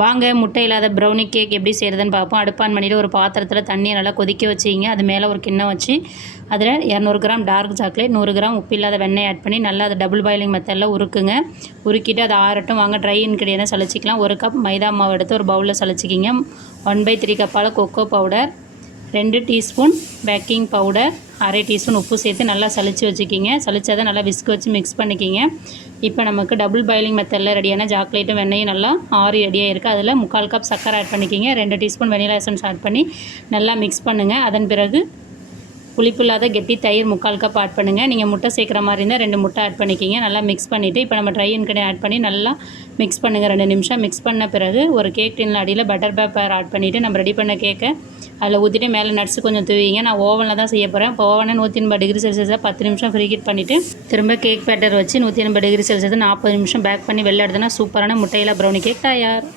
வாங்க முட்டை இல்லாத ப்ரௌனி கேக் எப்படி செய்கிறதுன்னு பார்ப்போம். அடுப்பு ஆன் பண்ணிவிட்டு ஒரு பாத்திரத்தில் தண்ணியை நல்லா கொதிக்க வச்சிங்க. அது மேலே ஒரு கிண்ணம் வச்சு அதில் 200 கிராம் டார்க் சாக்லேட், 100 கிராம் உப்பு இல்லாத வெண்ணெய் ஆட் பண்ணி நல்லா அதை டபுள் பாயிலிங் மெத்தடில் உருக்குங்க. உருக்கிட்டு அதை ஆறட்டும். வாங்க ட்ரை இன்க்ரீடியன்ட் சளிச்சிக்கலாம். 1 கப் மைதா மாவு எடுத்து ஒரு பவுலில் சளிச்சிக்கிங்க. 1/3 கப்பால் cocoa powder, 2 teaspoon baking powder, அரை டீஸ்பூன் உப்பு சேர்த்து நல்லா சளிச்சு வச்சுக்கிங்க. சளிச்சதை நல்லா விஸ்க் வச்சு மிக்ஸ் பண்ணிக்கிங்க. இப்போ நமக்கு டபுள் பாயிலிங் மெத்தடில் ரெடியான சாக்லேட்டும் வெண்ணையும் நல்லா ஆறி ரெடியாக இருக்குது. அதில் 3/4 கப் சக்கரை ஆட் பண்ணிக்கிங்க. 2 டீஸ்பூன் வெனிலா எசன்ஸ் ஆட் பண்ணி நல்லா மிக்ஸ் பண்ணுங்கள். அதன் பிறகு புளிப்பில்லாத கெட்டி தயிர் 3/4 கப் ஆட் பண்ணுங்கள். நீங்கள் முட்டை சேர்க்குற மாதிரி இருந்தால் 2 முட்டை ஆட் பண்ணிக்கிங்க. நல்லா மிக்ஸ் பண்ணிவிட்டு இப்போ நம்ம ட்ரை இன்க்ரீடியன்ட் ஆட் பண்ணி நல்லா மிக்ஸ் பண்ணுங்கள். 2 நிமிஷம் மிக்ஸ் பண்ண பிறகு ஒரு கேக் டின்னில் அடியில் பட்டர் பேப்பர் ஆட் பண்ணிவிட்டு நம்ம ரெடி பண்ண கேக்கை அதில் ஊற்றிட்டு மேலே நட்ஸ் கொஞ்சம் தூவிங்க. நான் ஓவனில் தான் செய்ய போகிறேன். இப்போ ஓவனை 180 டிகிரி செல்சியஸில் 10 நிமிஷம் ஃப்ரீ ஹீட் பண்ணிவிட்டு திரும்ப கேக் பேட்டர் வச்சு 180 டிகிரி செல்சியஸ் 40 நிமிஷம் பேக் பண்ணி வெளில எடுத்தோன்னா சூப்பரான முட்டையில்லா ப்ரௌனி கேக் தயார்.